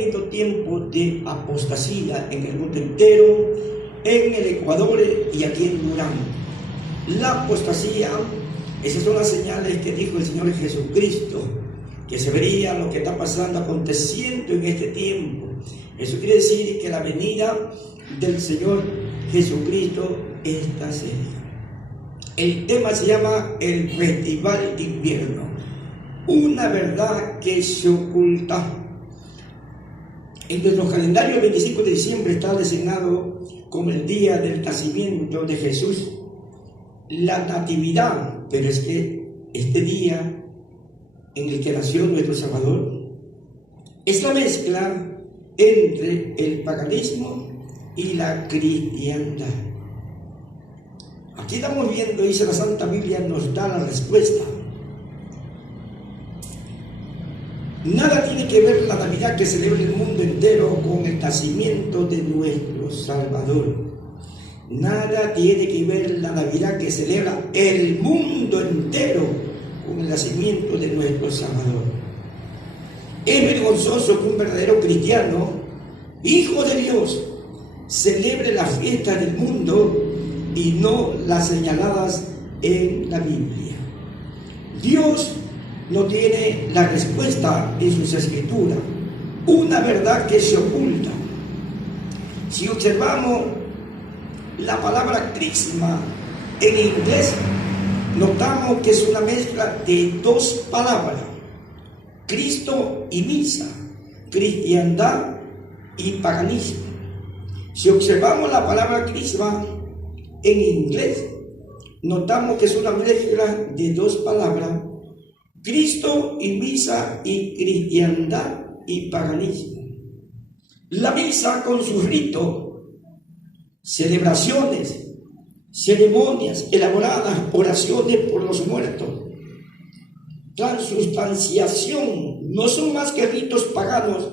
viviendo tiempos de apostasía en el mundo entero, en el Ecuador y aquí en Durán. La apostasía, esas son las señales que dijo el Señor Jesucristo, que se vería lo que está pasando, aconteciendo en este tiempo. Eso quiere decir que la venida del Señor Jesucristo está cerca. El tema se llama el Festival de Invierno, una verdad que se oculta. En nuestro calendario, el 25 de diciembre está designado como el día del nacimiento de Jesús, la natividad, pero es que este día en el que nació nuestro Salvador es la mezcla entre el paganismo y la cristiandad. Aquí estamos viendo, dice la Santa Biblia, nos da la respuesta. Nada tiene que ver la Navidad que celebra el mundo entero con el nacimiento de nuestro Salvador. Nada tiene que ver la Navidad que celebra el mundo entero con el nacimiento de nuestro Salvador. Es vergonzoso que un verdadero cristiano, hijo de Dios, celebre las fiestas del mundo y no las señaladas en la Biblia. Dios no tiene la respuesta en sus escrituras, una verdad que se oculta. Si observamos la palabra crisma en inglés, notamos que es una mezcla de dos palabras: Cristo y misa, cristiandad y paganismo. Si observamos la palabra crisma en inglés, notamos que es una mezcla de dos palabras: Cristo y misa y cristiandad y paganismo. La misa con sus ritos, celebraciones, ceremonias elaboradas, oraciones por los muertos, transustanciación, no son más que ritos paganos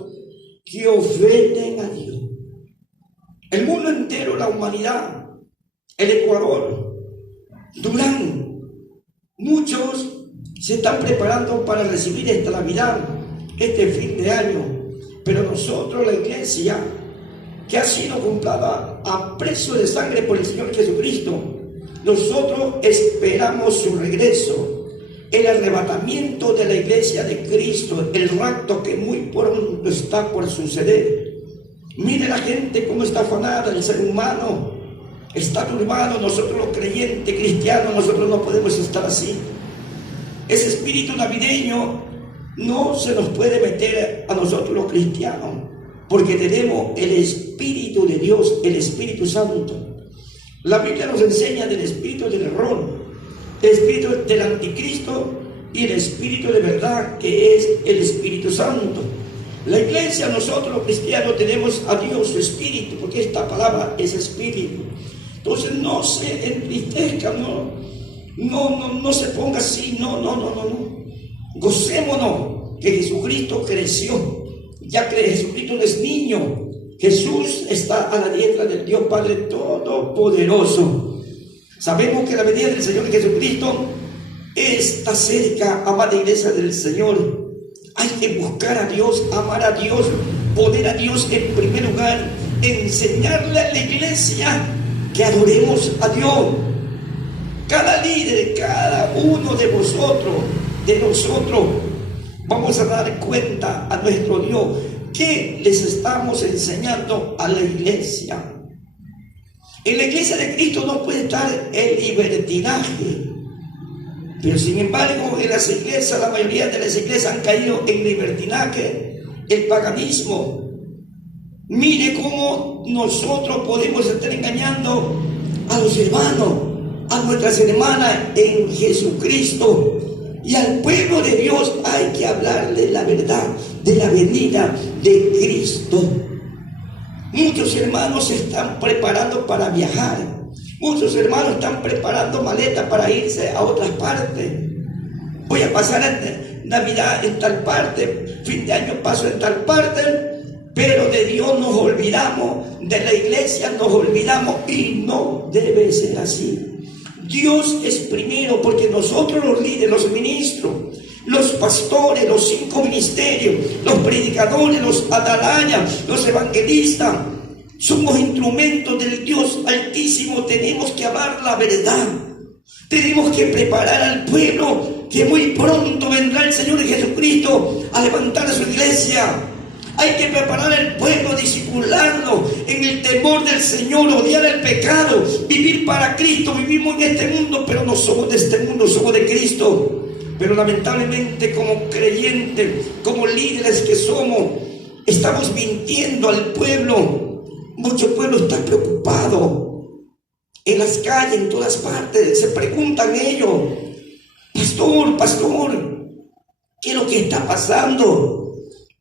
que ofenden a Dios. El mundo entero, la humanidad, el Ecuador, Durán, muchos se están preparando para recibir esta Navidad, este fin de año, pero nosotros, la iglesia, que ha sido comprada a precio de sangre por el Señor Jesucristo, nosotros esperamos su regreso, el arrebatamiento de la iglesia de Cristo, el rapto que muy pronto está por suceder. Mire la gente cómo está afanada, el ser humano está turbado. Nosotros los creyentes cristianos, nosotros no podemos estar así. Ese espíritu navideño no se nos puede meter a nosotros los cristianos, porque tenemos el Espíritu de Dios, el Espíritu Santo. La Biblia nos enseña del espíritu del error, el espíritu del anticristo y el espíritu de verdad, que es el Espíritu Santo. La iglesia, nosotros los cristianos, tenemos a Dios, su Espíritu, porque esta palabra es Espíritu. Entonces no se entristezca, no se ponga así, no. Gocémonos que Jesucristo creció, ya que Jesucristo no es niño. Jesús está a la diestra del Dios Padre Todopoderoso. Sabemos que la venida del Señor Jesucristo está cerca, amada iglesia del Señor. Hay que buscar a Dios, amar a Dios, poner a Dios en primer lugar, enseñarle a la iglesia que adoremos a Dios. Cada líder, cada uno de vosotros, de nosotros, vamos a dar cuenta a nuestro Dios que les estamos enseñando a la iglesia. En la iglesia de Cristo no puede estar el libertinaje, pero sin embargo en las iglesias, la mayoría de las iglesias han caído en libertinaje, el paganismo. Mire cómo nosotros podemos estar engañando a los hermanos, a nuestras hermanas en Jesucristo. Y al pueblo de Dios hay que hablarle la verdad de la venida de Cristo. Muchos hermanos se están preparando para viajar. Muchos hermanos están preparando maletas para irse a otras partes. Voy a pasar Navidad en tal parte, fin de año paso en tal parte, pero de Dios nos olvidamos, de la iglesia nos olvidamos, y no debe ser así. Dios es primero, porque nosotros los líderes, los ministros, los pastores, los 5 ministerios, los predicadores, los atalayas, los evangelistas, somos instrumentos del Dios Altísimo. Tenemos que hablar la verdad. Tenemos que preparar al pueblo, que muy pronto vendrá el Señor Jesucristo a levantar a su iglesia. Hay que preparar al pueblo, discipularlo en el temor del Señor, odiar el pecado, vivir para Cristo. Vivimos en este mundo, pero no somos de este mundo, somos de Cristo. Pero lamentablemente, como creyentes, como líderes que somos, estamos mintiendo al pueblo. Mucho pueblo está preocupado. En las calles, en todas partes, se preguntan ellos: pastor, ¿qué es lo que está pasando?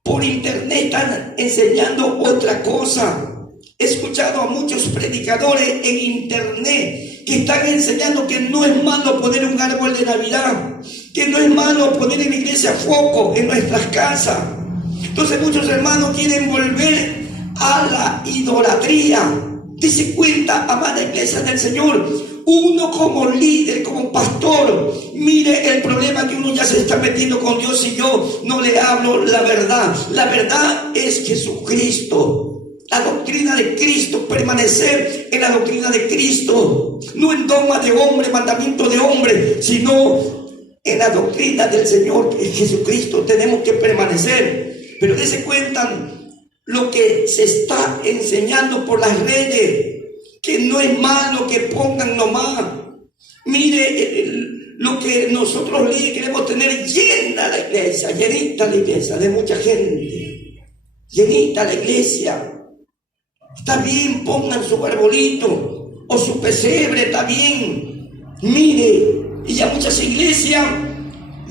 Por internet están enseñando otra cosa. He escuchado a muchos predicadores en internet que están enseñando que no es malo poner un árbol de Navidad, que no es malo poner en la iglesia foco en nuestras casas. Entonces muchos hermanos quieren volver a la idolatría. Dese cuenta, amada iglesia del Señor, uno como líder, como pastor, mire el problema que uno ya se está metiendo con Dios si yo no le hablo la verdad. La verdad es Jesucristo. La doctrina de Cristo, permanecer en la doctrina de Cristo, no en dogma de hombre, mandamiento de hombre, sino en la doctrina del Señor, que es Jesucristo. Tenemos que permanecer. Pero dése cuenta lo que se está enseñando por las redes, que no es malo que pongan nomás. Mire lo que nosotros queremos tener llena la iglesia, llenita la iglesia de mucha gente, llenita la iglesia. Está bien, pongan su arbolito o su pesebre, está bien. Mire, y ya muchas iglesias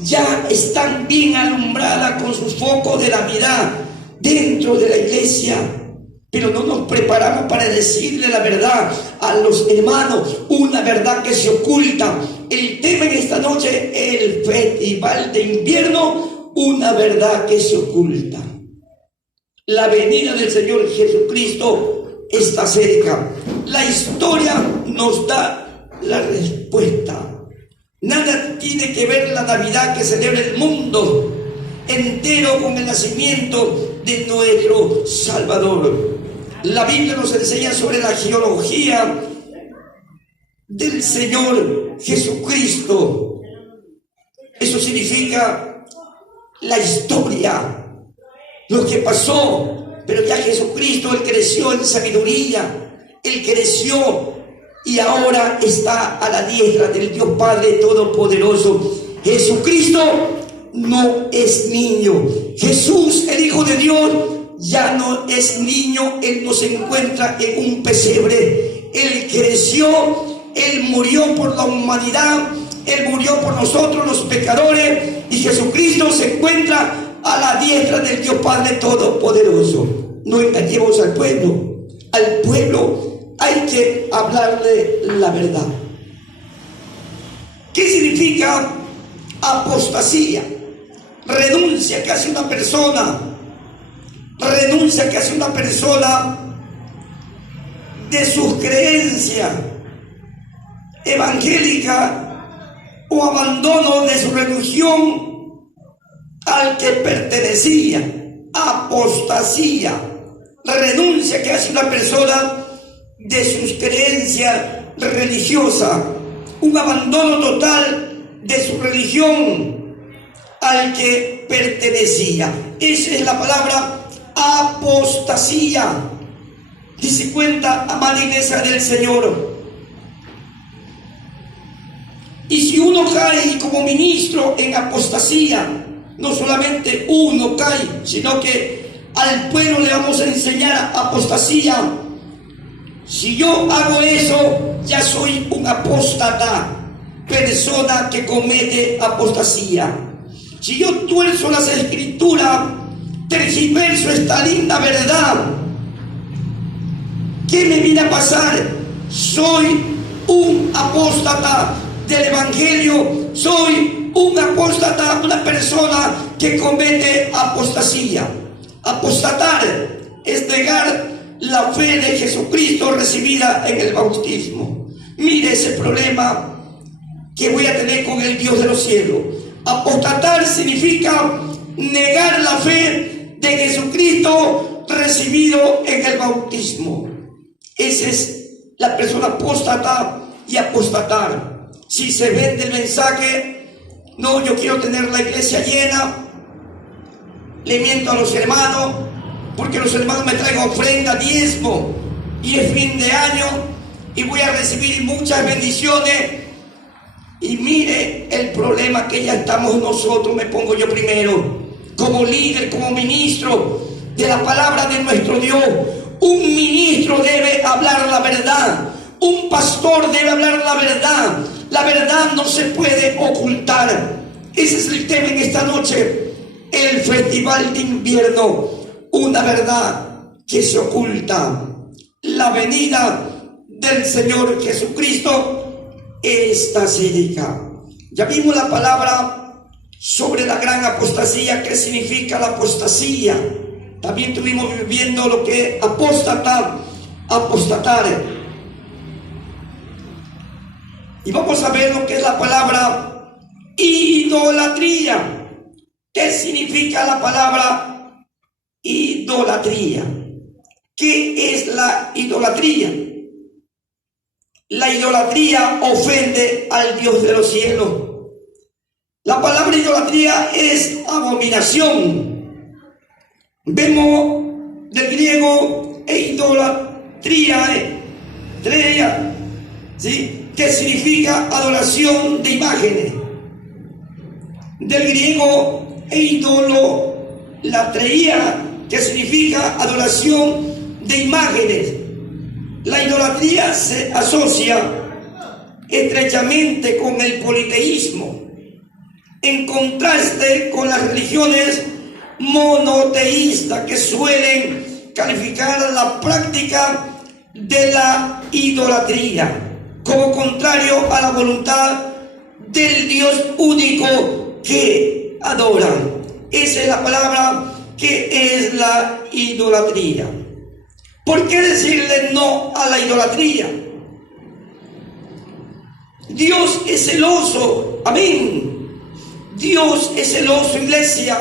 ya están bien alumbradas con sus focos de Navidad dentro de la iglesia. Pero no nos preparamos para decirle la verdad a los hermanos, una verdad que se oculta. El tema en esta noche es el festival de invierno, una verdad que se oculta. La venida del Señor Jesucristo está cerca. La historia nos da la respuesta. Nada tiene que ver la Navidad que celebra el mundo entero con el nacimiento de nuestro Salvador. La Biblia nos enseña sobre la genealogía del Señor Jesucristo. Eso significa la historia, lo que pasó. Pero ya Jesucristo, Él creció en sabiduría, Él creció y ahora está a la diestra del Dios Padre Todopoderoso. Jesucristo no es niño. Jesús, el Hijo de Dios, ya no es niño. Él no se encuentra en un pesebre. Él creció, Él murió por la humanidad, Él murió por nosotros los pecadores, y Jesucristo se encuentra a la diestra del Dios Padre Todopoderoso. No engañemos al pueblo. Al pueblo hay que hablarle la verdad. ¿Qué significa apostasía? Renuncia que hace una persona. Renuncia que hace una persona de sus creencias evangélica o abandono de su religión al que pertenecía. Apostasía. Renuncia que hace una persona de sus creencias religiosas, un abandono total de su religión al que pertenecía. Esa es la palabra apostasía. Dice cuenta, amada iglesia del Señor. Y si uno cae como ministro en apostasía, no solamente uno cae, sino que al pueblo le vamos a enseñar apostasía. Si yo hago eso, ya soy un apóstata, persona que comete apostasía. Si yo tuerzo las escrituras, tergiverso esta linda verdad, ¿qué me viene a pasar? Soy un apóstata del evangelio, soy un apóstata, una persona que comete apostasía. Apostatar es negar la fe de Jesucristo recibida en el bautismo. Mire ese problema que voy a tener con el Dios de los cielos. Apostatar significa negar la fe de Jesucristo recibido en el bautismo. Esa es la persona apóstata y apostatar. Si se vende el mensaje, no, yo quiero tener la iglesia llena, le miento a los hermanos, porque los hermanos me traen ofrenda, diezmo, y es fin de año, y voy a recibir muchas bendiciones. Y mire el problema que ya estamos nosotros, me pongo yo primero, como líder, como ministro de la palabra de nuestro Dios. Un ministro debe hablar la verdad, un pastor debe hablar la verdad. La verdad no se puede ocultar. Ese es el tema en esta noche, el festival de invierno, una verdad que se oculta. La venida del Señor Jesucristo está cerca. Ya vimos la palabra sobre la gran apostasía. ¿Qué significa la apostasía? También estuvimos viendo lo que apóstata, apostatar. Y vamos a ver lo que es la palabra idolatría. ¿Qué significa la palabra idolatría? ¿Qué es la idolatría? La idolatría ofende al Dios de los cielos. La palabra idolatría es abominación. Vemos del griego idolatría, ¿sí?, que significa adoración de imágenes. Del griego idolatría, que significa adoración de imágenes. La idolatría se asocia estrechamente con el politeísmo, en contraste con las religiones monoteístas que suelen calificar la práctica de la idolatría como contrario a la voluntad del Dios único que adoran. Esa es la palabra que es la idolatría. ¿Por qué decirle no a la idolatría? Dios es celoso, amén. Dios es celoso, iglesia.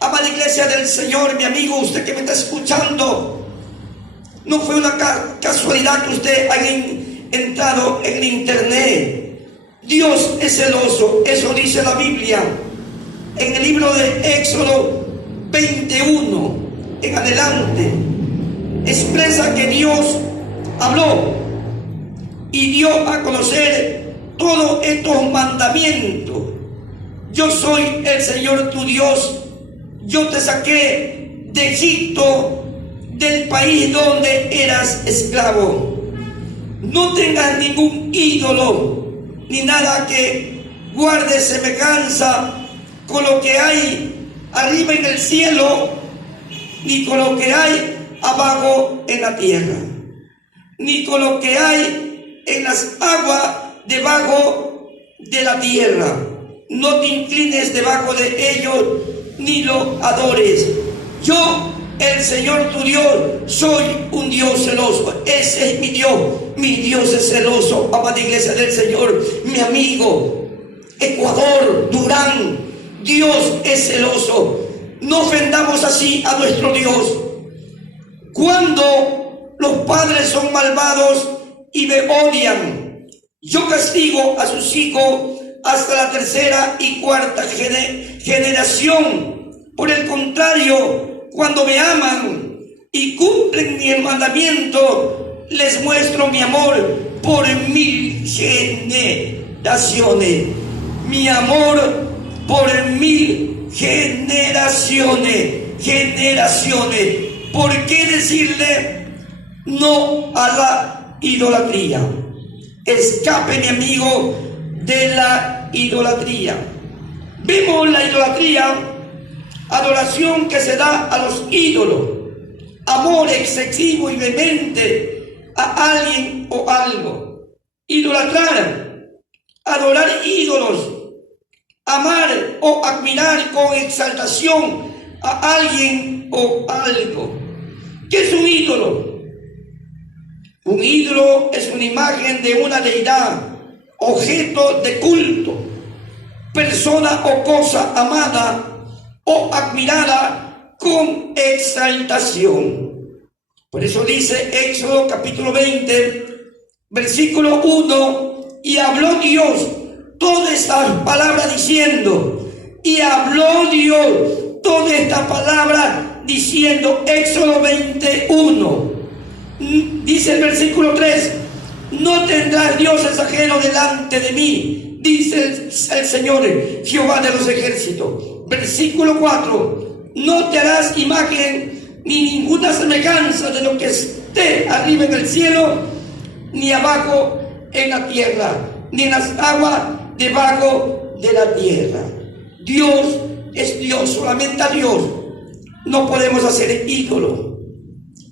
Amada iglesia del Señor, mi amigo, usted que me está escuchando, no fue una casualidad que usted haya entrado en internet. Dios es celoso, eso dice la Biblia. En el libro de Éxodo 21 en adelante, expresa que Dios habló y dio a conocer todos estos mandamientos. Yo soy el Señor tu Dios. Yo te saqué de Egipto, del país donde eras esclavo. No tengas ningún ídolo, ni nada que guarde semejanza con lo que hay arriba en el cielo, ni con lo que hay abajo en la tierra, ni con lo que hay en las aguas debajo de la tierra. No te inclines debajo de ellos, ni lo adores. Yo, el Señor tu Dios, soy un Dios celoso. Ese es mi Dios. Mi Dios es celoso. Amada iglesia del Señor, mi amigo, Ecuador, Durán, Dios es celoso. No ofendamos así a nuestro Dios. Cuando los padres son malvados y me odian, yo castigo a sus hijos hasta la tercera y cuarta generación. Por el contrario, cuando me aman y cumplen mi mandamiento, les muestro mi amor por 1000 generaciones. Mi amor por 1000 generaciones. ¿Por qué decirle no a la idolatría? Escape, mi amigo, de la idolatría. Vemos la idolatría, adoración que se da a los ídolos, amor excesivo y vehemente a alguien o algo. Idolatrar, adorar ídolos, amar o admirar con exaltación a alguien o algo. ¿Qué es un ídolo? Un ídolo es una imagen de una deidad, objeto de culto, persona o cosa amada o admirada con exaltación. Por eso dice Éxodo capítulo 20, versículo 1, y habló Dios toda esta palabra diciendo, y habló Dios toda esta palabra diciendo, Éxodo 21, dice el versículo 3, no tendrás dioses ajenos delante de mí, dice el Señor, Jehová de los ejércitos. Versículo 4, no te harás imagen ni ninguna semejanza de lo que esté arriba en el cielo, ni abajo en la tierra, ni en las aguas debajo de la tierra. Dios es Dios, solamente a Dios no podemos hacer ídolo,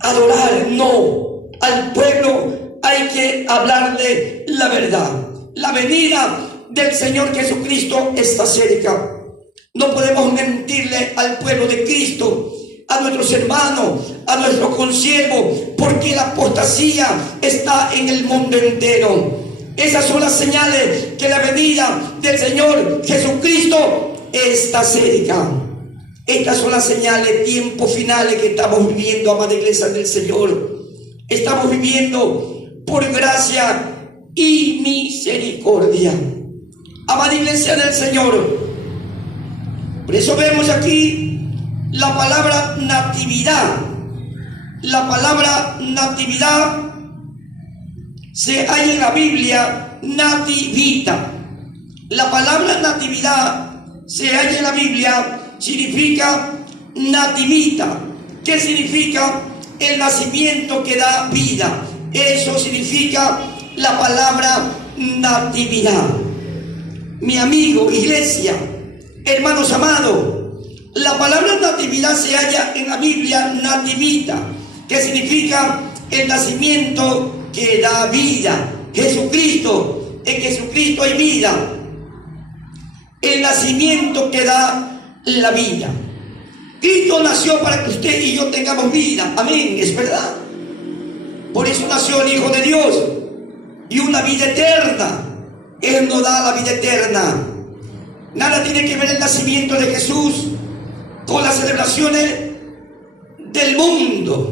adorar, no. Al pueblo hay que hablarle la verdad. La venida del Señor Jesucristo está cerca. No podemos mentirle al pueblo de Cristo, a nuestros hermanos, a nuestros consiervos, porque la apostasía está en el mundo entero. Esas son las señales que la venida del Señor Jesucristo está cerca. Estas son las señales, tiempos finales que estamos viviendo, amada iglesia del Señor. Estamos viviendo por gracia y misericordia, amada iglesia del Señor. Por eso vemos aquí la palabra natividad. La palabra natividad se halla en la Biblia nativita. La palabra natividad se halla en la Biblia, significa nativita. ¿Qué significa? El nacimiento que da vida. Eso significa la palabra natividad. Mi amigo, iglesia, hermanos amados, la palabra natividad se halla en la Biblia nativita, que significa el nacimiento que da vida. Jesucristo, en Jesucristo hay vida. El nacimiento que da la vida. Cristo nació para que usted y yo tengamos vida. Amén, es verdad. Por eso nació el Hijo de Dios y una vida eterna. Él nos da la vida eterna. Nada tiene que ver el nacimiento de Jesús con las celebraciones del mundo.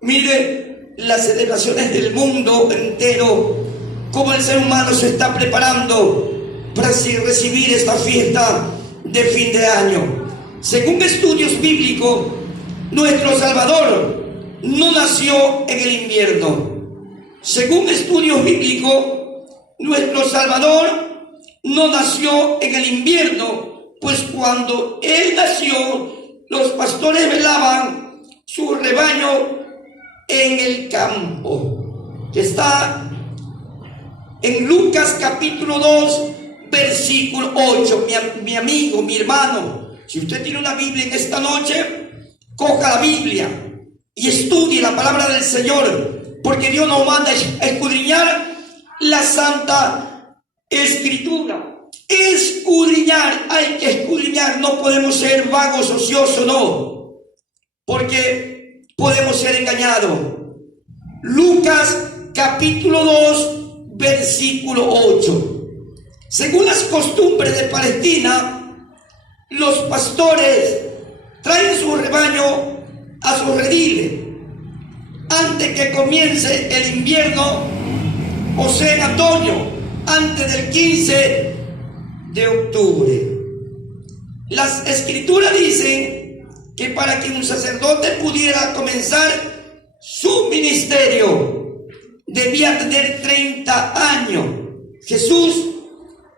Mire, las celebraciones del mundo entero, como el ser humano se está preparando para recibir esta fiesta de fin de año. Según estudios bíblicos, nuestro Salvador no nació en el invierno. Según estudios bíblicos, nuestro Salvador no nació en el invierno, pues cuando Él nació, los pastores velaban su rebaño en el campo. Que está en Lucas capítulo 2, versículo 8. Mi amigo, mi hermano, si usted tiene una Biblia en esta noche, coja la Biblia y estudie la palabra del Señor, porque Dios nos manda a escudriñar la Santa Escritura. Escudriñar, hay que escudriñar, no podemos ser vagos, ociosos, no, porque podemos ser engañados. Lucas capítulo 2, versículo 8. Según las costumbres de Palestina, los pastores traen su rebaño a sus rediles antes que comience el invierno, o sea, en otoño, antes del 15 de octubre. Las escrituras dicen que para que un sacerdote pudiera comenzar su ministerio debía tener 30 años. Jesús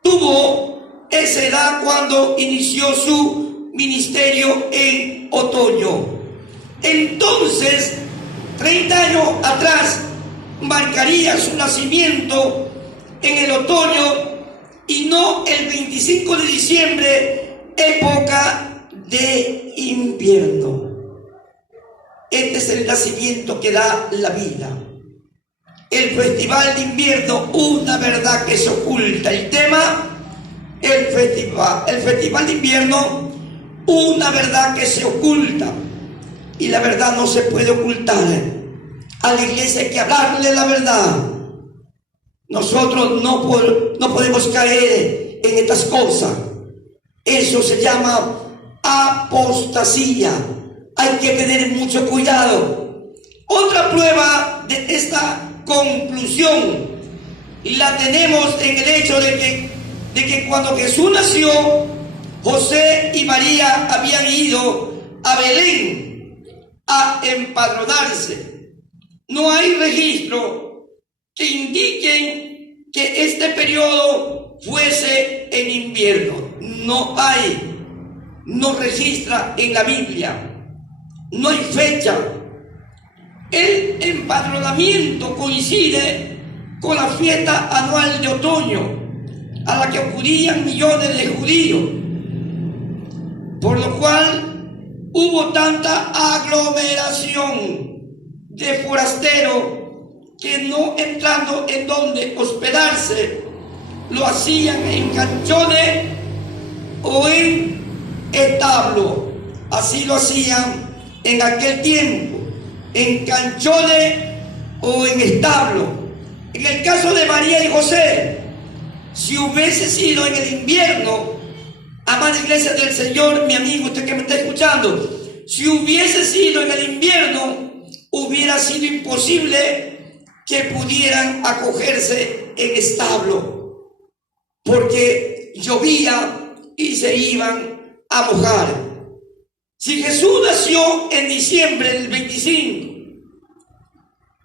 tuvo esa edad cuando inició su ministerio en otoño. Entonces, 30 años atrás marcaría su nacimiento en el otoño y no el 25 de diciembre, época de invierno. Este es el nacimiento que da la vida. El festival de invierno, una verdad que se oculta. El tema, el festival de invierno, una verdad que se oculta. Y la verdad no se puede ocultar. A la iglesia hay que hablarle la verdad. Nosotros no podemos caer en estas cosas. Eso se llama apostasía. Hay que tener mucho cuidado. Otra prueba de esta conclusión la tenemos en el hecho de que cuando Jesús nació, José y María habían ido a Belén a empadronarse. No hay registro que indiquen que este periodo fuese en invierno. No hay, no registra en la Biblia, no hay fecha. El empadronamiento coincide con la fiesta anual de otoño, a la que acudían millones de judíos, por lo cual hubo tanta aglomeración de forasteros que no entrando en donde hospedarse, lo hacían en canchones o en establo. Así lo hacían en aquel tiempo, en canchones o en establo. En el caso de María y José, si hubiese sido en el invierno, amada iglesia del Señor, mi amigo, usted que me está escuchando, si hubiese sido en el invierno, hubiera sido imposible que pudieran acogerse en establo, porque llovía y se iban a mojar. Si Jesús nació en diciembre del 25,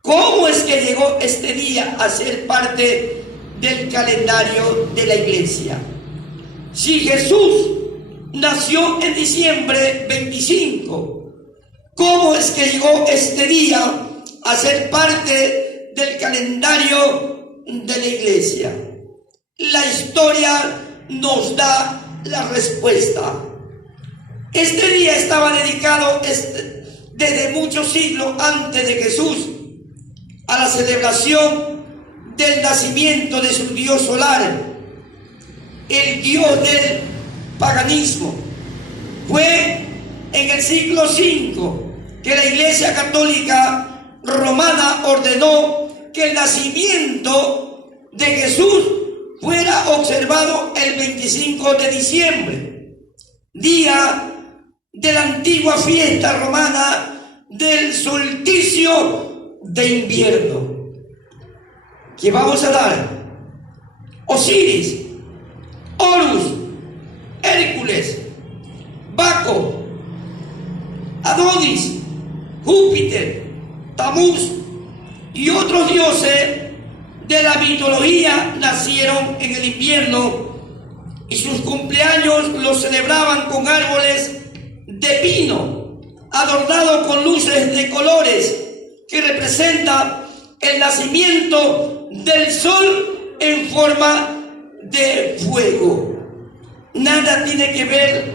¿cómo es que llegó este día a ser parte del calendario de la iglesia? Si Jesús nació en diciembre 25, ¿cómo es que llegó este día a ser parte del calendario de la iglesia? La historia nos da la respuesta. Este día estaba dedicado desde muchos siglos antes de Jesús a la celebración del nacimiento de su dios solar, el dios del paganismo. Fue en el siglo V que la Iglesia Católica Romana ordenó que el nacimiento de Jesús fuera observado el 25 de diciembre, día de la antigua fiesta romana del solsticio de invierno, que vamos a dar Osiris, Horus, Hércules, Baco, Adonis, Júpiter, Tamuz y otros dioses de la mitología nacieron en el invierno, y sus cumpleaños los celebraban con árboles de pino adornados con luces de colores que representa el nacimiento del sol en forma de fuego. Nada tiene que ver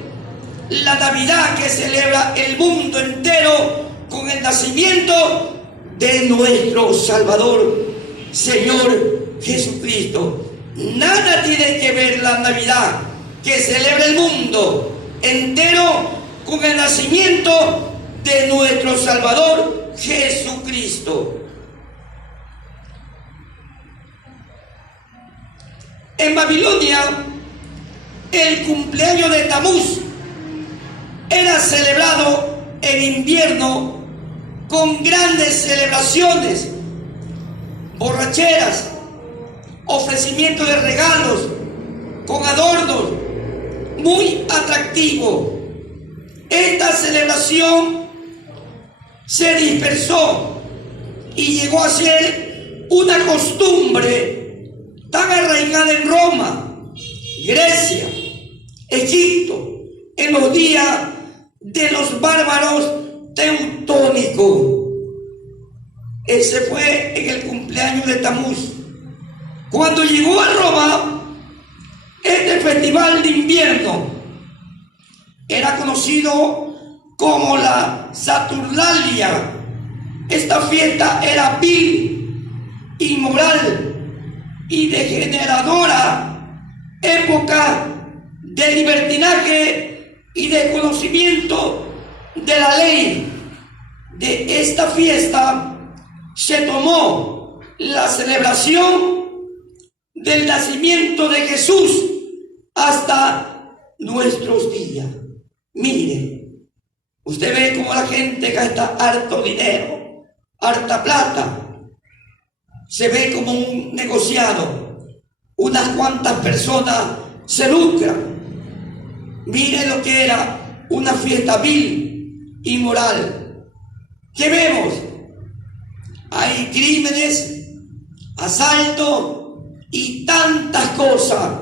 la Navidad que celebra el mundo entero con el nacimiento de nuestro Salvador, Señor Jesucristo. Nada tiene que ver la Navidad que celebra el mundo entero con el nacimiento de nuestro Salvador Jesucristo. En Babilonia, el cumpleaños de Tamuz era celebrado en invierno con grandes celebraciones, borracheras, ofrecimiento de regalos, con adornos, muy atractivo. Esta celebración se dispersó y llegó a ser una costumbre tan arraigada en Roma, Grecia, Egipto, en los días de los bárbaros teutónicos. Ese fue en el cumpleaños de Tamuz. Cuando llegó a Roma, este festival de invierno era conocido como la Saturnalia. Esta fiesta era vil, inmoral y degeneradora, época de libertinaje y de conocimiento de la ley. De esta fiesta se tomó la celebración del nacimiento de Jesús hasta nuestros días. Mire, usted ve cómo la gente gasta harto dinero, harta plata. Se ve como un negociado. Unas cuantas personas se lucran. Mire lo que era una fiesta vil, inmoral. ¿Qué vemos? Hay crímenes, asaltos y tantas cosas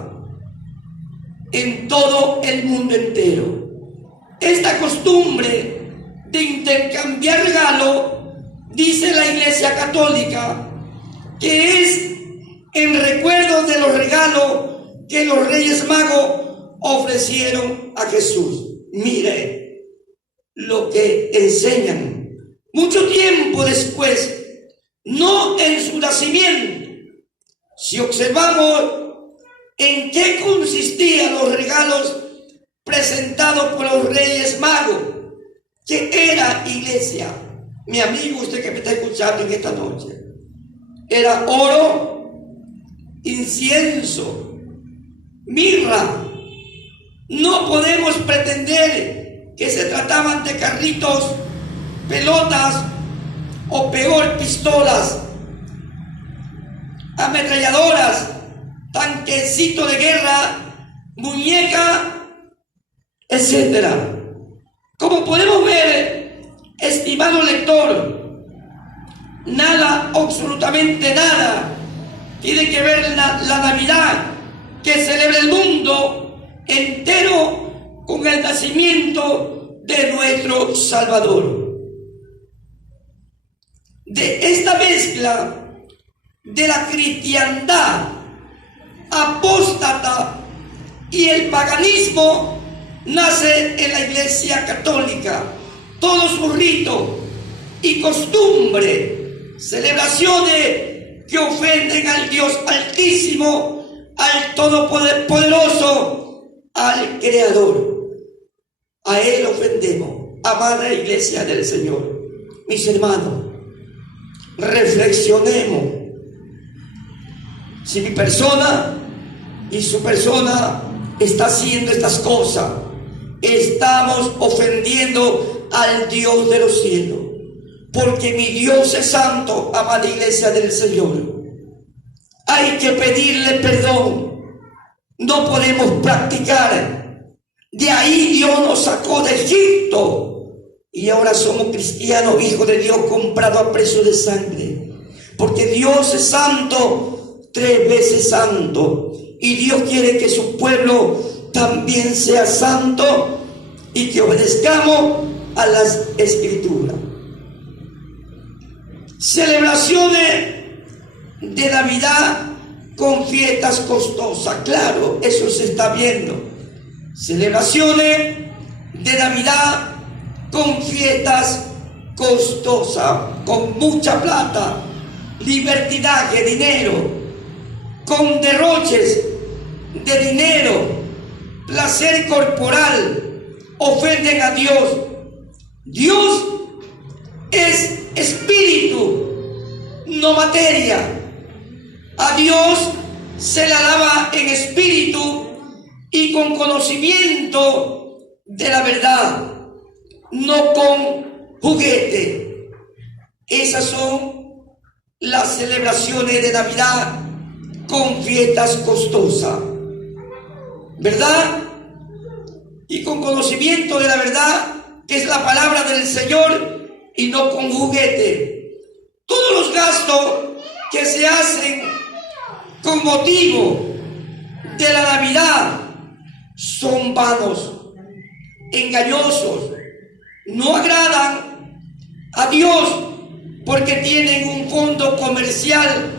en todo el mundo entero. Esta costumbre de intercambiar regalos, dice la Iglesia Católica, que es en recuerdo de los regalos que los Reyes Magos ofrecieron a Jesús. Mire lo que enseñan. Mucho tiempo después, no en su nacimiento, si observamos en qué consistían los regalos presentados por los Reyes Magos, que era, iglesia, mi amigo, usted que me está escuchando en esta noche, era oro, incienso, mirra. No podemos pretender que se trataban de carritos, pelotas o peor, pistolas, ametralladoras, tanquecito de guerra, muñeca, etc. Como podemos ver, estimado lector, nada, absolutamente nada, tiene que ver la Navidad que celebra el mundo entero con el nacimiento de nuestro Salvador. De esta mezcla de la cristiandad apóstata y el paganismo nace en la Iglesia Católica todos sus ritos y costumbres, celebraciones que ofenden al Dios Altísimo, al Todopoderoso, al Creador. A Él ofendemos, amada Iglesia del Señor. Mis hermanos, reflexionemos. Si mi persona y su persona está haciendo estas cosas, estamos ofendiendo al Dios de los cielos, porque mi Dios es santo, amada Iglesia del Señor. Hay que pedirle perdón. No podemos practicar. De ahí Dios nos sacó de Egipto y ahora somos cristianos, hijos de Dios, comprados a precio de sangre, porque Dios es santo, 3 veces santo, y Dios quiere que su pueblo también sea santo y que obedezcamos a las Escrituras. Celebraciones de Navidad con fiestas costosas, claro, eso se está viendo. Celebraciones de Navidad con fiestas costosas, con mucha plata, libertinaje, dinero, con derroches de dinero, placer corporal, ofenden a Dios. Dios es espíritu, no materia. A Dios se le alaba en espíritu y con conocimiento de la verdad, no con juguete. Esas son las celebraciones de Navidad con fiestas costosas, ¿verdad? Y con conocimiento de la verdad, que es la palabra del Señor, y no con juguete. Todos los gastos que se hacen con motivo de la Navidad son vanos, engañosos, no agradan a Dios, porque tienen un fondo comercial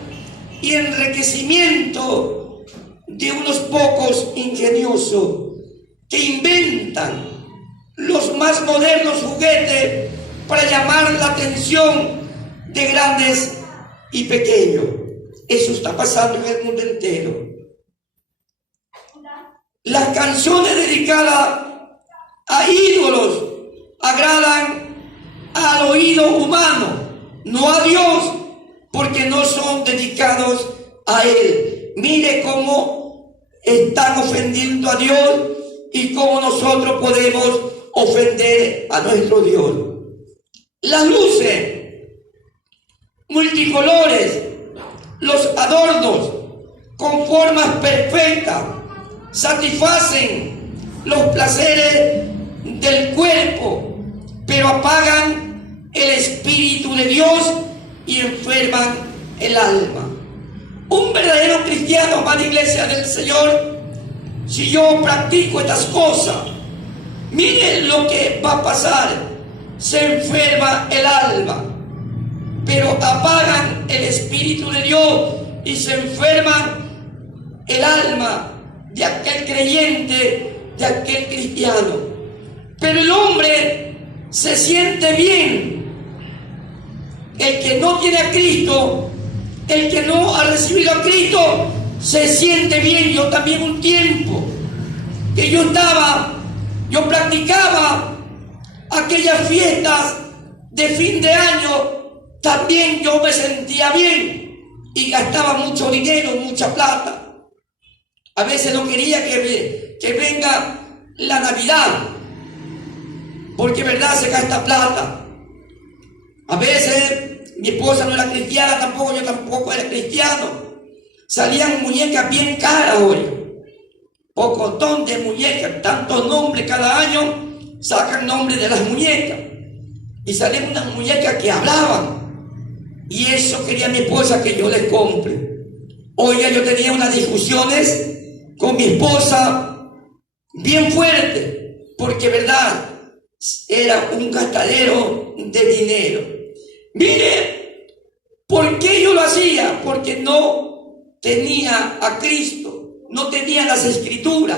y enriquecimiento de unos pocos ingeniosos que inventan los más modernos juguetes para llamar la atención de grandes y pequeños. Eso está pasando en el mundo entero. Las canciones dedicadas a ídolos agradan al oído humano, no a Dios, porque no son dedicados a Él. Mire cómo están ofendiendo a Dios y cómo nosotros podemos ofender a nuestro Dios. Las luces multicolores, los adornos con formas perfectas, satisfacen los placeres del cuerpo, pero apagan el Espíritu de Dios y enferman el alma. Un verdadero cristiano, amada iglesia del Señor, si yo practico estas cosas, miren lo que va a pasar: se enferma el alma, pero apagan el Espíritu de Dios y se enferman el alma de aquel creyente, de aquel cristiano. Pero el hombre se siente bien. El que no tiene a Cristo, el que no ha recibido a Cristo, se siente bien. Yo también un tiempo que yo practicaba aquellas fiestas de fin de año, también yo me sentía bien y gastaba mucho dinero, mucha plata. A veces no quería que venga la Navidad, porque verdad se gasta plata. A veces mi esposa no era cristiana, yo tampoco era cristiano. Salían muñecas bien caras hoy, pocotón de muñecas, tantos nombres cada año, sacan nombres de las muñecas y salían unas muñecas que hablaban, y eso quería mi esposa que yo les compre. Hoy yo tenía unas discusiones con mi esposa bien fuerte, porque verdad era un gastadero de dinero. Mire, ¿por qué yo lo hacía? Porque no tenía a Cristo, no tenía las Escrituras,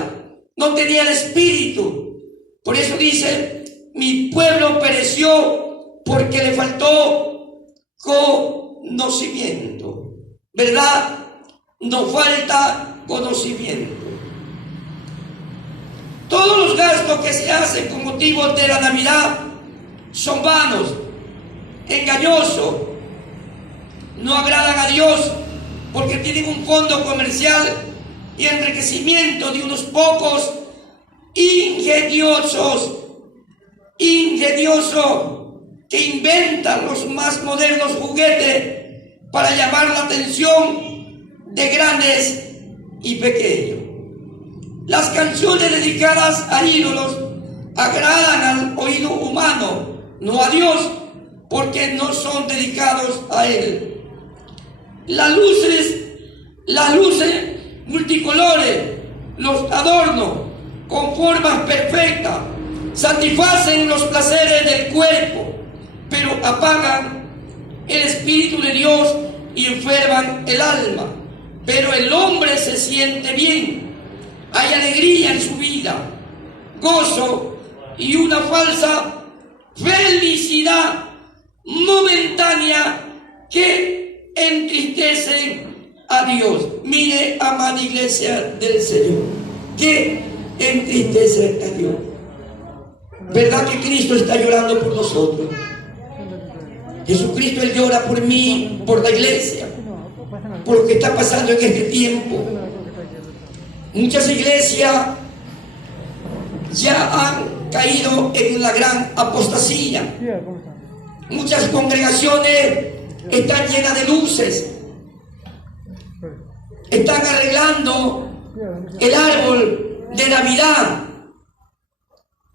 no tenía el Espíritu. Por eso dice: mi pueblo pereció porque le faltó conocimiento. ¿Verdad? Nos falta conocimiento. Todos los gastos que se hacen con motivo de la Navidad son vanos, engañosos, no agradan a Dios, porque tienen un fondo comercial y enriquecimiento de unos pocos ingeniosos que inventan los más modernos juguetes para llamar la atención de grandes y pequeños. Las canciones dedicadas a ídolos agradan al oído humano, no a Dios, porque no son dedicados a Él. Las luces multicolores, los adornos con formas perfectas, satisfacen los placeres del cuerpo, pero apagan el Espíritu de Dios y enferman el alma. Pero el hombre se siente bien. Hay alegría en su vida, gozo y una falsa felicidad momentánea que entristecen a Dios. Mire, amada iglesia del Señor, que entristece a Dios. ¿Verdad que Cristo está llorando por nosotros? Jesucristo, Él llora por mí, por la iglesia, por lo que está pasando en este tiempo. Muchas iglesias ya han caído en la gran apostasía. Muchas congregaciones están llenas de luces, están arreglando el árbol de Navidad,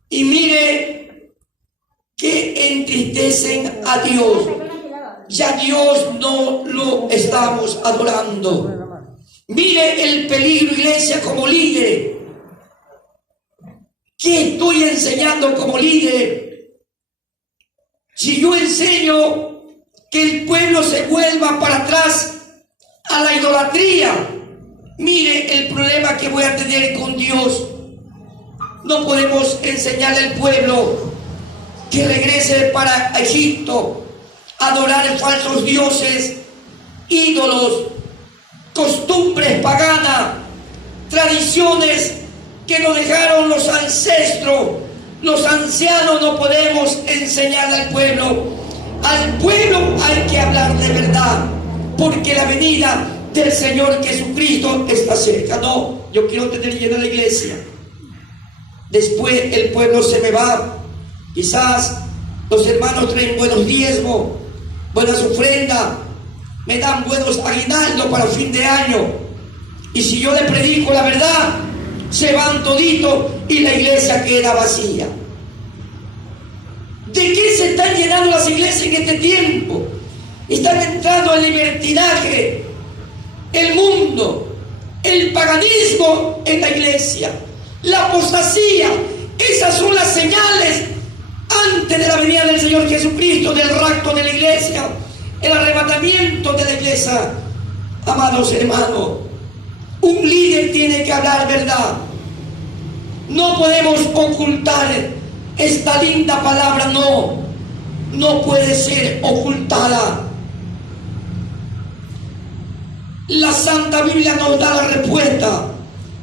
y mire que entristecen a Dios. Ya Dios no lo estamos adorando. Mire el peligro, iglesia, como líder. ¿Qué estoy enseñando como líder? Si yo enseño que el pueblo se vuelva para atrás a la idolatría, mire el problema que voy a tener con Dios. No podemos enseñarle al pueblo que regrese para Egipto a adorar falsos dioses, ídolos, costumbres paganas, tradiciones que nos dejaron los ancestros, los ancianos. No podemos enseñarle al pueblo. Al pueblo hay que hablar de verdad, porque la venida del Señor Jesucristo está cerca. No, yo quiero tener llena la iglesia. Después el pueblo se me va. Quizás los hermanos traen buenos diezmos, buenas ofrendas, me dan buenos aguinaldos para fin de año. Y si yo le predico la verdad, se van toditos y la iglesia queda vacía. ¿De qué se están llenando las iglesias en este tiempo? Están entrando el libertinaje, el mundo, el paganismo en la iglesia, la apostasía. Esas son las señales antes de la venida del Señor Jesucristo, del rapto de la iglesia, el arrebatamiento de la iglesia. Amados hermanos, un líder tiene que hablar verdad. No podemos ocultar esta linda palabra, no puede ser ocultada. La Santa Biblia nos da la respuesta.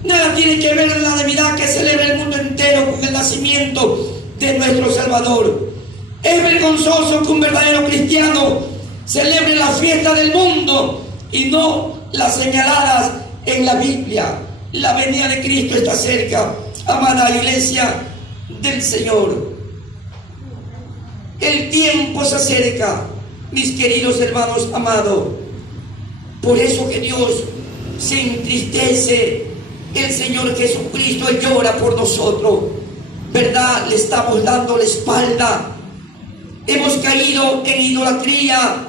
Nada tiene que ver en la Navidad que celebra el mundo entero con el nacimiento de nuestro Salvador. Es vergonzoso que un verdadero cristiano celebre la fiesta del mundo y no las señaladas en la Biblia. La venida de Cristo está cerca, amada iglesia del Señor. El tiempo se acerca, mis queridos hermanos amados. Por eso que Dios se entristece, el Señor Jesucristo llora por nosotros. ¿Verdad? Le estamos dando la espalda. Hemos caído en idolatría.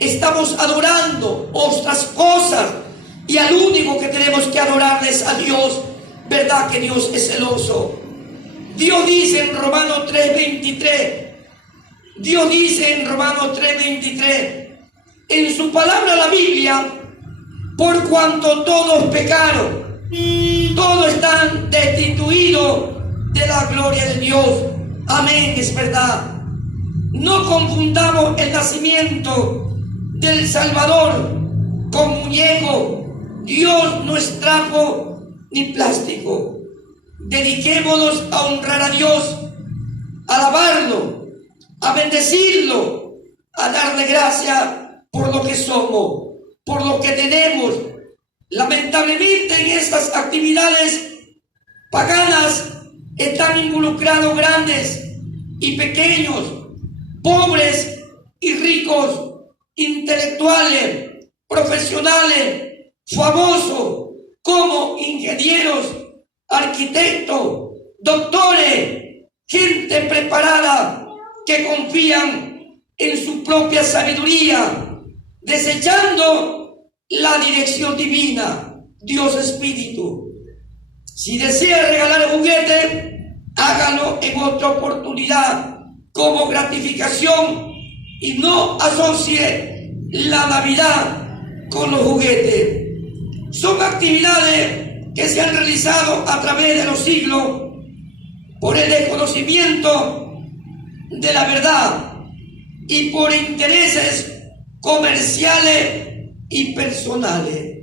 Estamos adorando otras cosas. Y al único que tenemos que adorar es a Dios. ¿Verdad que Dios es celoso? Dios dice en Romanos 3:23. Dios dice en Romanos 3:23. En su palabra, la Biblia, por cuanto todos pecaron, todos están destituidos de la gloria de Dios. Amén, es verdad. No confundamos el nacimiento del Salvador con muñeco. Dios no es trapo ni plástico. Dediquémonos a honrar a Dios, a alabarlo, a bendecirlo, a darle gracias por lo que somos, por lo que tenemos. Lamentablemente en estas actividades paganas están involucrados grandes y pequeños, pobres y ricos, intelectuales, profesionales, famosos como ingenieros, arquitectos, doctores, gente preparada que confían en su propia sabiduría, desechando la dirección divina, Dios Espíritu. Si desea regalar juguete, hágalo en otra oportunidad como gratificación y no asocie la Navidad con los juguetes. Son actividades que se han realizado a través de los siglos por el desconocimiento de la verdad y por intereses comerciales y personales.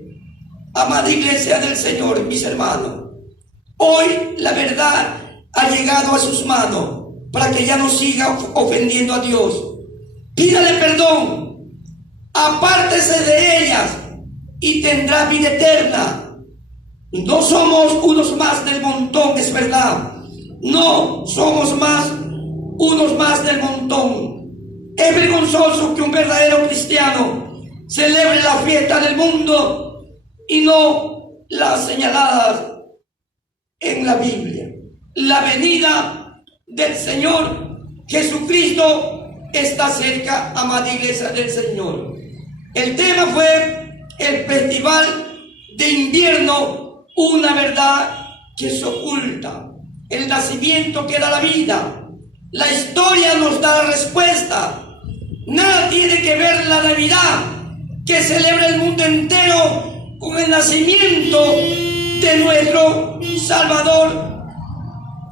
Amada iglesia del Señor, mis hermanos, hoy la verdad ha llegado a sus manos para que ya no siga ofendiendo a Dios. Pídale perdón, apártese de ellas y tendrá vida eterna. No somos unos más del montón, es verdad. No somos unos más del montón. Es vergonzoso que un verdadero cristiano celebre la fiesta del mundo y no las señaladas en la Biblia. La venida del Señor Jesucristo está cerca, amada iglesia del Señor. El tema fue el festival de invierno, una verdad que se oculta, el nacimiento que da la vida. La historia nos da la respuesta. Nada tiene que ver la Navidad que celebra el mundo entero con el nacimiento de nuestro Salvador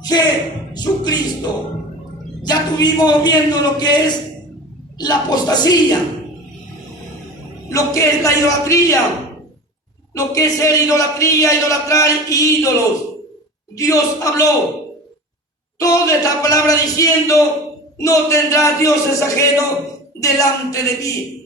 Jesucristo. Ya estuvimos viendo lo que es la apostasía, lo que es la idolatría, lo que es ser idolatría, idolatrar y ídolos. Dios habló toda esta palabra diciendo: no tendrás dioses ajenos delante de mí.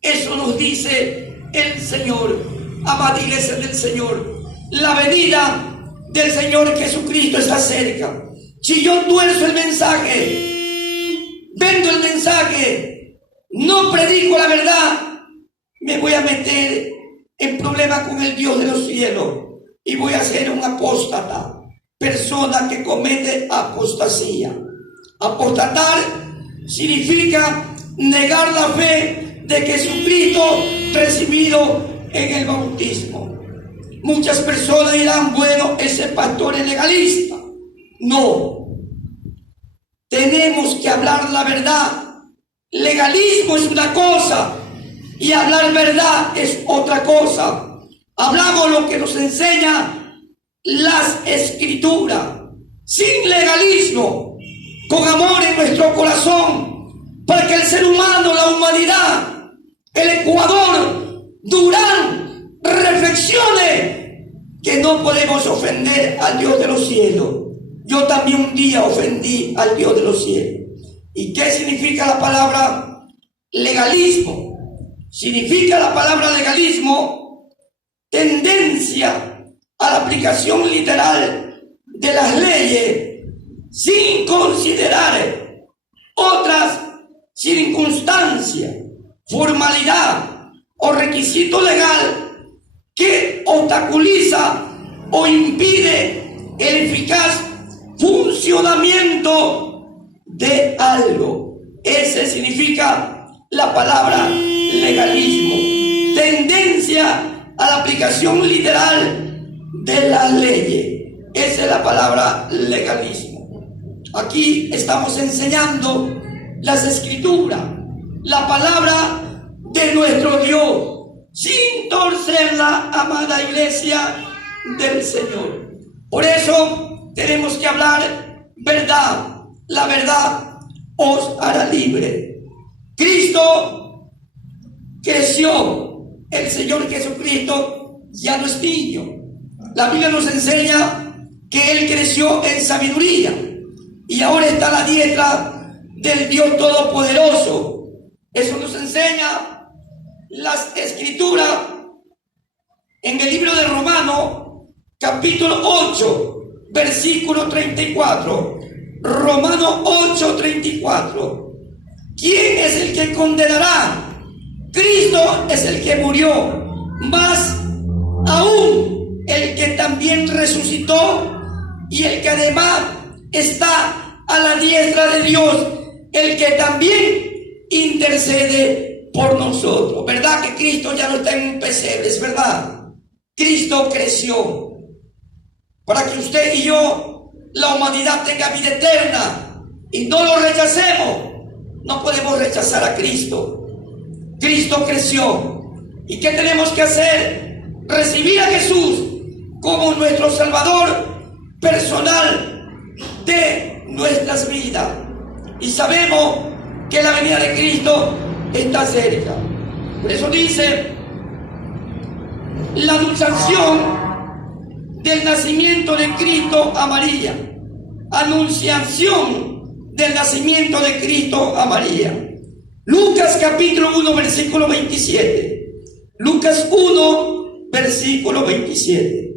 Eso nos dice el Señor, amada iglesia del Señor. la venida del Señor Jesucristo está cerca. Si yo tuerzo el mensaje, vendo el mensaje, no predico la verdad, me voy a meter en problemas con el Dios de los cielos y voy a ser un apóstata, persona que comete apostasía. Apostatar significa negar la fe de Jesucristo recibido en el bautismo. Muchas personas dirán, bueno, ese pastor es legalista. No, tenemos que hablar la verdad. Legalismo es una cosa y hablar verdad es otra cosa. Hablamos lo que nos enseña las Escrituras, sin legalismo, con amor en nuestro corazón, para que el ser humano, la humanidad, el Ecuador, Durán, reflexione que no podemos ofender al Dios de los cielos. Yo también un día ofendí al Dios de los cielos. ¿Y qué significa la palabra legalismo? Significa la palabra legalismo tendencia a la aplicación literal de las leyes sin considerar otras circunstancias, formalidad o requisito legal que obstaculiza o impide el eficaz funcionamiento de algo. Ese significa la palabra legalismo, tendencia a la aplicación literal de las leyes. Esa es la palabra legalismo. Aquí estamos enseñando las Escrituras, la palabra de nuestro Dios, sin torcerla, amada iglesia del Señor. Por eso tenemos que hablar verdad. La verdad os hará libre. Cristo creció. El Señor Jesucristo ya no es niño. La Biblia nos enseña que Él creció en sabiduría y ahora está a la diestra del Dios Todopoderoso. Eso nos enseña las Escrituras en el libro de Romanos, capítulo 8, versículo 34. Romanos 8, 34. ¿Quién es el que condenará? Cristo es el que murió, más aún el que también resucitó y el que además está a la diestra de Dios, el que también intercede por nosotros. ¿Verdad que Cristo ya no está en un pesebre? Es verdad. Cristo creció para que usted y yo, la humanidad, tenga vida eterna y no lo rechacemos. No podemos rechazar a Cristo. Cristo creció. ¿Y qué tenemos que hacer? Recibir a Jesús como nuestro Salvador personal de nuestras vidas. Y sabemos que la venida de Cristo está cerca. Por eso dice la anunciación del nacimiento de Cristo a María. Anunciación del nacimiento de Cristo a María. Lucas capítulo 1 versículo 27. Lucas 1 versículo 27.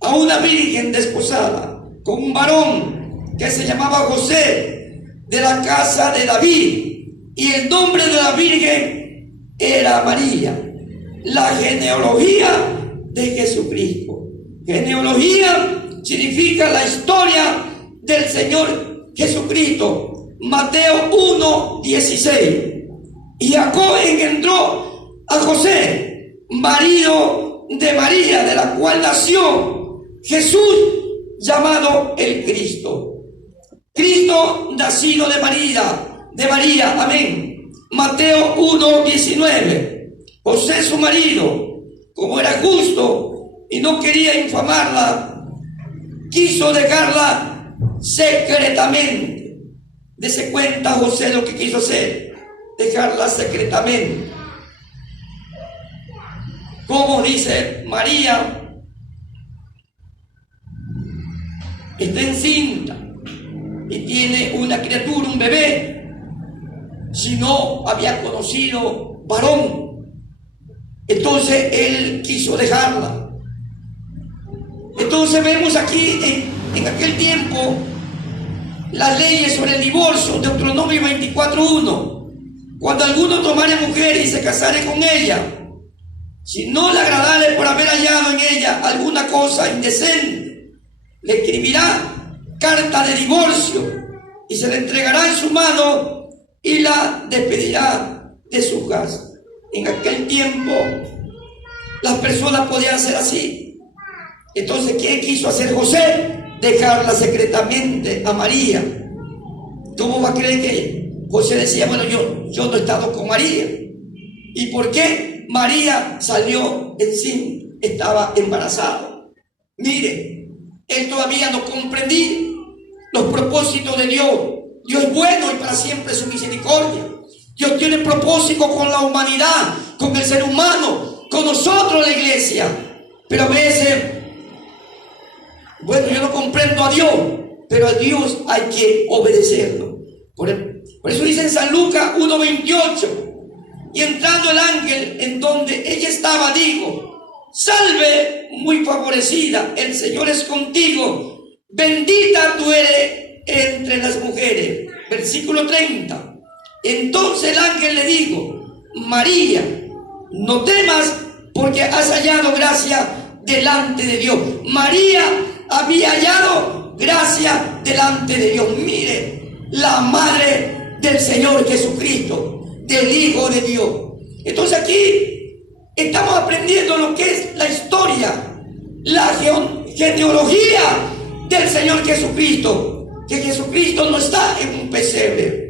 A una virgen desposada con un varón que se llamaba José, de la casa de David, y el nombre de la virgen era María. La genealogía de Jesucristo. Genealogía significa la historia del Señor Jesucristo. Mateo 1, 16. Y Jacob engendró a José, marido de María, de la cual nació Jesús, llamado el Cristo. Cristo nacido de María, amén. Mateo 1, 19. José, su marido, como era justo y no quería infamarla, quiso dejarla secretamente. Dese cuenta José lo que quiso hacer, dejarla secretamente. Como dice María, está encinta y tiene una criatura, un bebé, si no había conocido varón. Entonces él quiso dejarla. Entonces vemos aquí en aquel tiempo las leyes sobre el divorcio, Deuteronomio 24:1. Cuando alguno tomare mujer y se casare con ella, si no le agradare por haber hallado en ella alguna cosa indecente, le escribirá carta de divorcio y se le entregará en su mano y la despedirá de su casa. En aquel tiempo las personas podían ser así. Entonces, ¿quién quiso hacer José? Dejarla secretamente a María. ¿Cómo va a creer que José decía, bueno, yo no he estado con María? ¿Y por qué María salió encinta? Estaba embarazada. Mire, él todavía no comprendía los propósitos de Dios. Dios es bueno y para siempre su misericordia. Dios tiene propósito con la humanidad, con el ser humano, con nosotros, la iglesia. Pero a veces, bueno, yo no comprendo a Dios, pero a Dios hay que obedecerlo. Por eso dice en San Lucas 1:28, y entrando el ángel en donde ella estaba, dijo: salve, muy favorecida, el Señor es contigo, bendita tú eres entre las mujeres. Versículo 30. Entonces el ángel le dijo: María, no temas, porque has hallado gracia delante de Dios. María había hallado gracia delante de Dios. Mire, la madre del Señor Jesucristo, del Hijo de Dios. Entonces aquí estamos aprendiendo lo que es la historia, la genealogía del Señor Jesucristo. Que Jesucristo no está en un pesebre.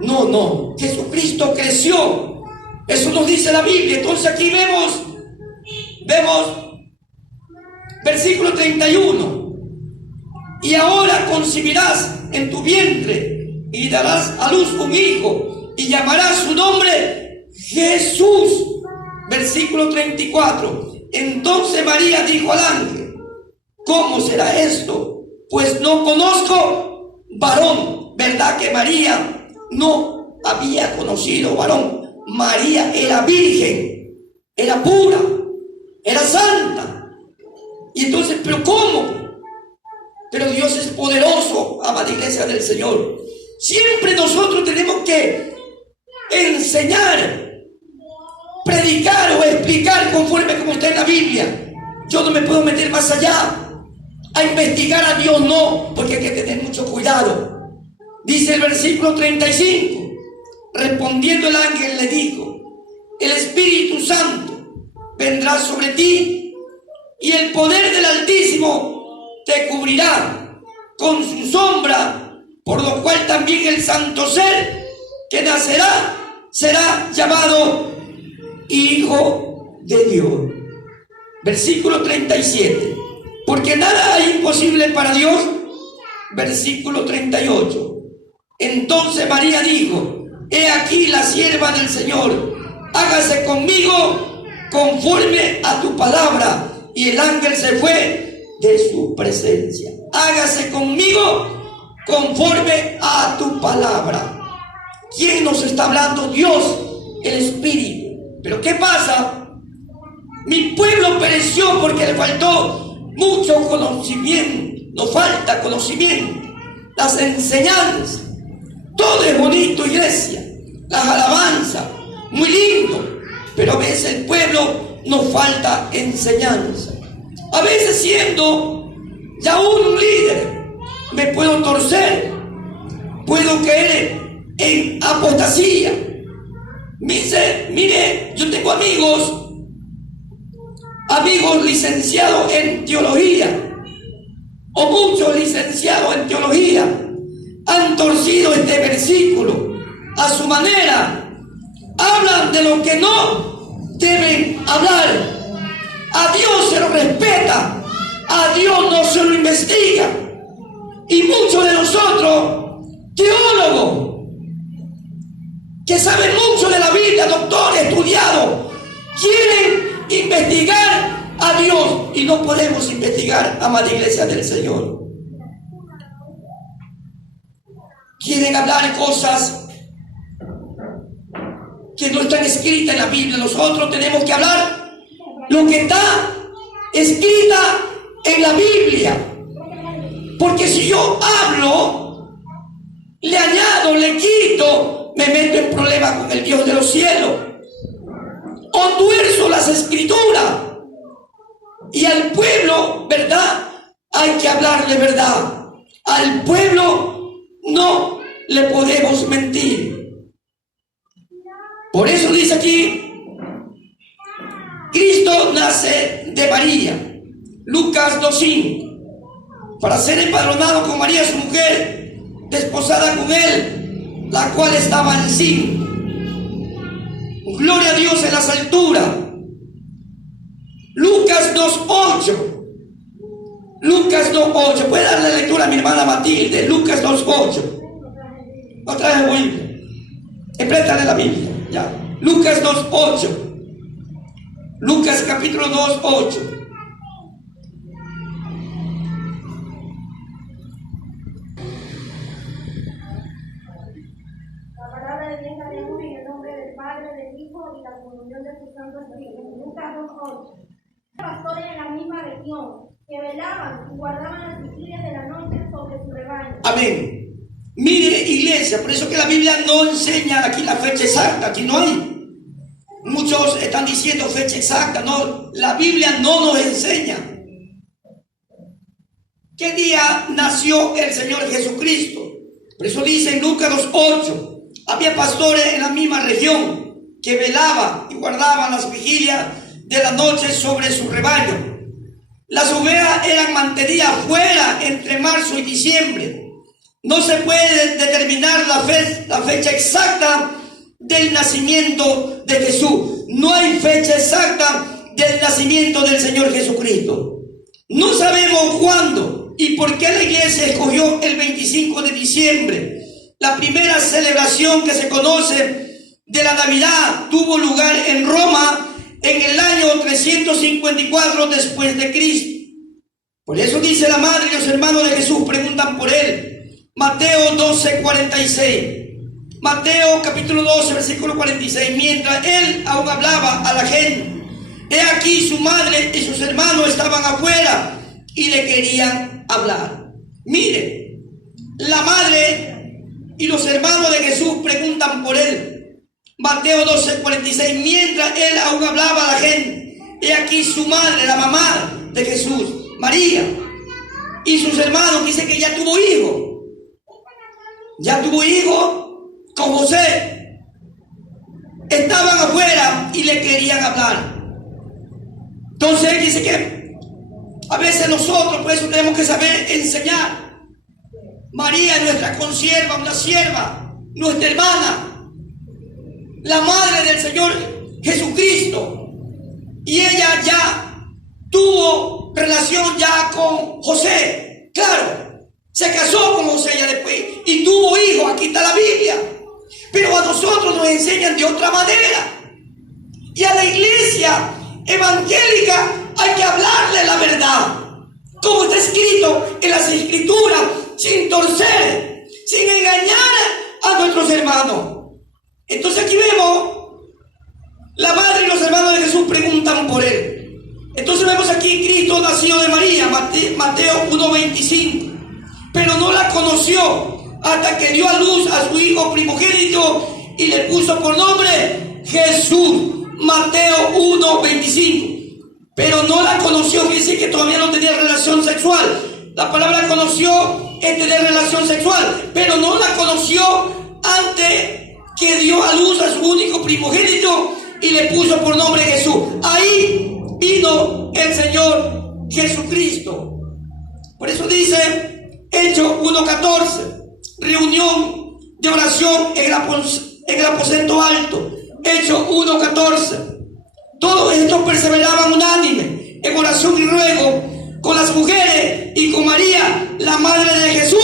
No, Jesucristo creció. Eso nos dice la Biblia. Entonces aquí vemos versículo 31. Y ahora concebirás en tu vientre y darás a luz un hijo y llamarás su nombre Jesús. Versículo 34. Entonces María dijo al ángel: ¿cómo será esto? Pues no conozco varón. ¿Verdad que María no había conocido varón? María era virgen, era pura, era santa. Y entonces, ¿pero cómo? Pero Dios es poderoso, amada iglesia del Señor. Siempre nosotros tenemos que enseñar, predicar o explicar conforme como está en la Biblia. Yo no me puedo meter más allá a investigar a Dios, no, porque hay que tener mucho cuidado. Dice el versículo 35, respondiendo el ángel le dijo: el Espíritu Santo vendrá sobre ti y el poder del Altísimo te cubrirá con su sombra, por lo cual también el santo ser que nacerá será llamado Hijo de Dios. Versículo 37. Porque nada hay imposible para Dios. Versículo 38. Entonces María dijo: he aquí la sierva del Señor, hágase conmigo conforme a tu palabra. Y el ángel se fue de su presencia. Hágase conmigo conforme a tu palabra. ¿Quién nos está hablando? Dios, el Espíritu. Pero ¿qué pasa? Mi pueblo pereció porque le faltó mucho conocimiento. Nos falta conocimiento, las enseñanzas. Todo es bonito, iglesia, las alabanzas, muy lindo, pero a veces el pueblo nos falta enseñanza. A veces, siendo ya un líder, me puedo torcer, puedo caer en apostasía. Mire, yo tengo amigos licenciados en teología, o muchos licenciados en teología, han torcido este versículo a su manera. Hablan de lo que no deben hablar. A Dios se lo respeta, a Dios no se lo investiga. Y muchos de nosotros, teólogos, que saben mucho de la Biblia, doctores, estudiados, quieren investigar a Dios y no podemos investigar, amada iglesia del Señor. Quieren hablar cosas que no están escritas en la Biblia. Nosotros tenemos que hablar lo que está escrita en la Biblia. Porque si yo hablo, le añado, le quito, me meto en problemas con el Dios de los cielos. O tuerzo las escrituras. Y al pueblo, ¿verdad? Hay que hablarle verdad. Al pueblo no le podemos mentir. Por eso dice aquí, Cristo nace de María. Lucas 2:5. Para ser empadronado con María, su mujer, desposada con él, la cual estaba en sí. Gloria a Dios en las alturas. Lucas 2:8. Lucas 2:8. Puede darle lectura a mi hermana Matilde. Lucas 2:8. Otra vez Biblia. Empréstale la Biblia. Ya. Lucas 2:8. Lucas capítulo 2:8. La palabra de Dios la leemos en el nombre del Padre, del Hijo y la comunión de su Santo Espíritu. Lucas 2:8. Pastores en la misma región que velaban y guardaban las vigilias de la noche sobre su rebaño. Amén. Mire, iglesia, por eso que la Biblia no enseña aquí la fecha exacta, aquí no hay. Muchos están diciendo fecha exacta, no, la Biblia no nos enseña. ¿Qué día nació el Señor Jesucristo? Por eso dice en Lucas 2:8, había pastores en la misma región que velaban y guardaban las vigilias de la noche sobre su rebaño. Las ovejas eran mantenidas fuera entre marzo y diciembre. No se puede determinar la fecha exacta del nacimiento de Jesús. No hay fecha exacta del nacimiento del Señor Jesucristo. No sabemos cuándo y por qué la iglesia escogió el 25 de diciembre. La primera celebración que se conoce de la Navidad tuvo lugar en Roma en el año 354 después de Cristo. Por eso dice la madre y los hermanos de Jesús preguntan por él. Mateo 12:46. Mateo capítulo 12 versículo 46. Mientras él aún hablaba a la gente, he aquí su madre y sus hermanos estaban afuera y le querían hablar. Mire, la madre y los hermanos de Jesús preguntan por él. Mateo 12:46. Mientras él aún hablaba a la gente, he aquí su madre, la mamá de Jesús, María, y sus hermanos, dice que ya tuvo hijo. Ya tuvo hijo con José. Estaban afuera y le querían hablar. Entonces él dice que a veces nosotros, por eso tenemos que saber enseñar. María es nuestra consierva, una sierva, nuestra hermana, la madre del Señor Jesucristo. Y ella ya tuvo relación ya con José. Claro. Se casó con José ya después y tuvo hijos, aquí está la Biblia. Pero a nosotros nos enseñan de otra manera. Y a la iglesia evangélica hay que hablarle la verdad. Como está escrito en las escrituras, sin torcer, sin engañar a nuestros hermanos. Entonces aquí vemos, la madre y los hermanos de Jesús preguntan por él. Entonces vemos aquí, Cristo nacido de María, Mateo 1:25. Pero no la conoció hasta que dio a luz a su hijo primogénito y le puso por nombre Jesús. Mateo 1:25. Pero no la conoció, quiere decir que todavía no tenía relación sexual. La palabra conoció es tener relación sexual, pero no la conoció antes que dio a luz a su único primogénito y le puso por nombre Jesús. Ahí vino el Señor Jesucristo. Por eso dice Hechos 1:14, reunión de oración en el aposento alto. Hechos 1:14. Todos estos perseveraban unánime en oración y ruego con las mujeres y con María, la madre de Jesús,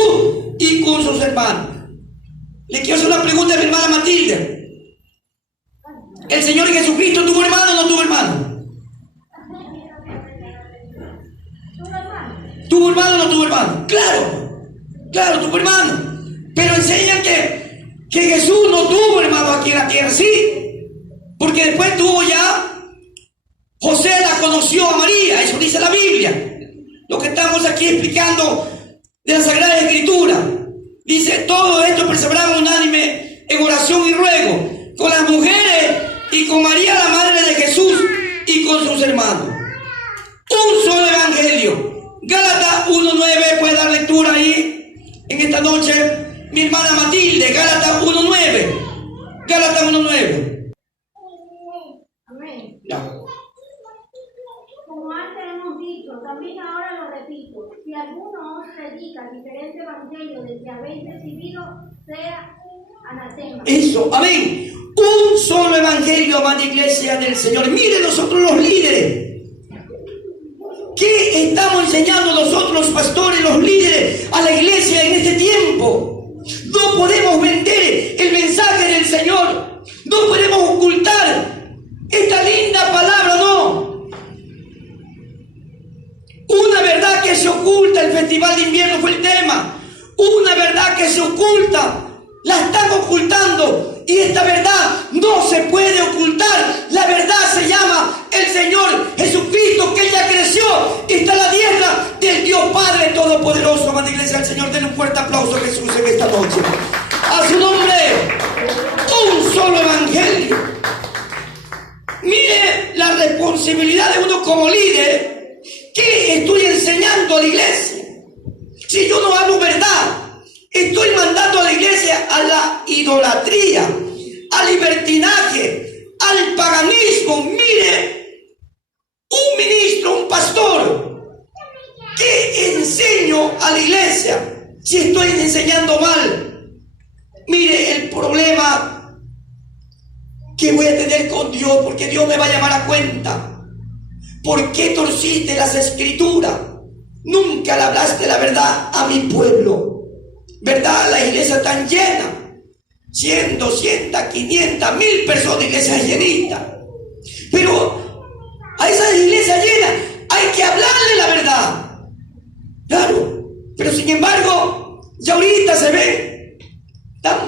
y con sus hermanos. Le quiero hacer una pregunta a mi hermana Matilde. ¿El Señor Jesucristo tuvo hermano o no tuvo hermano? ¿Tuvo hermano o no tuvo hermano? Claro, tuvo hermano. Pero enseñan que Jesús no tuvo hermano aquí en la tierra, sí. Porque después tuvo ya, José la conoció a María, eso dice la Biblia. lo que estamos aquí explicando de la Sagrada Escritura. Dice, todo esto perseveraban unánime en oración y ruego con las mujeres y con María, la madre de Jesús, y con sus hermanos. Un solo evangelio. Gálatas 1:9, puede dar lectura ahí en esta noche. Mi hermana Matilde, Gálatas 1:9. Gálatas 1:9. Amén. Ya. Como antes hemos dicho, también ahora lo repito, si alguno os predica diferente evangelio del que habéis recibido, sea anatema. Eso, amén. Un solo evangelio, amada iglesia del Señor. Miren nosotros los líderes. ¿Qué estamos enseñando nosotros los pastores, los líderes a la iglesia en este tiempo? No podemos vender el mensaje del Señor. No podemos ocultar esta linda palabra, no. Una verdad que se oculta, el festival de invierno fue el tema. Una verdad que se oculta, la están ocultando. Y esta verdad no se puede ocultar. La verdad se llama el Señor Jesucristo, que ya creció y está a la diestra del Dios Padre Todopoderoso. Amada iglesia del Señor, denle un fuerte aplauso a Jesús en esta noche. A su nombre, un solo evangelio. Mire la responsabilidad de uno como líder. ¿Qué estoy enseñando a la iglesia? Si yo no hablo verdad, estoy mandando a la iglesia a la idolatría, al libertinaje, al paganismo. Mire, un ministro, un pastor, ¿qué enseño a la iglesia si estoy enseñando mal? Mire el problema que voy a tener con Dios, porque Dios me va a llamar a cuenta. ¿Por qué torciste las escrituras? Nunca le hablaste la verdad a mi pueblo. ¿Verdad? La iglesia está llena. 100, 200, 500, 1000 personas, iglesias llenitas. Pero a esas iglesias llenas hay que hablarle la verdad. Claro. Pero sin embargo, ya ahorita se ven tan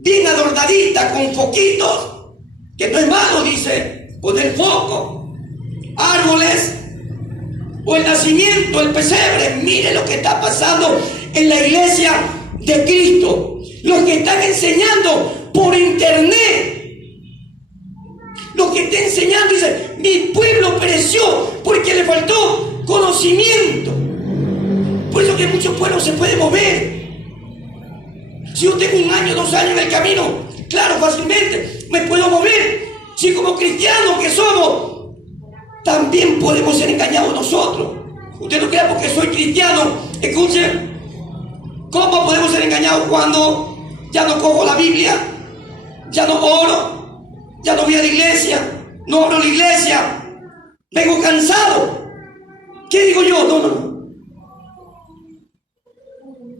bien adornaditas con foquitos, que no es malo, dice, poner foco, árboles, o el nacimiento, el pesebre. Mire lo que está pasando en la iglesia de Cristo. Los que están enseñando por internet, los que están enseñando, dicen, mi pueblo pereció porque le faltó conocimiento. Por eso que muchos pueblos se pueden mover. Si yo tengo 1 año, 2 años en el camino, claro, fácilmente me puedo mover. Si como cristianos que somos, también podemos ser engañados nosotros. Usted no crea porque soy cristiano. Escuche, ¿cómo podemos ser engañados cuando ya no cojo la Biblia, ya no oro, ya no voy a la iglesia, no oro a la iglesia, vengo cansado? ¿Qué digo yo? No.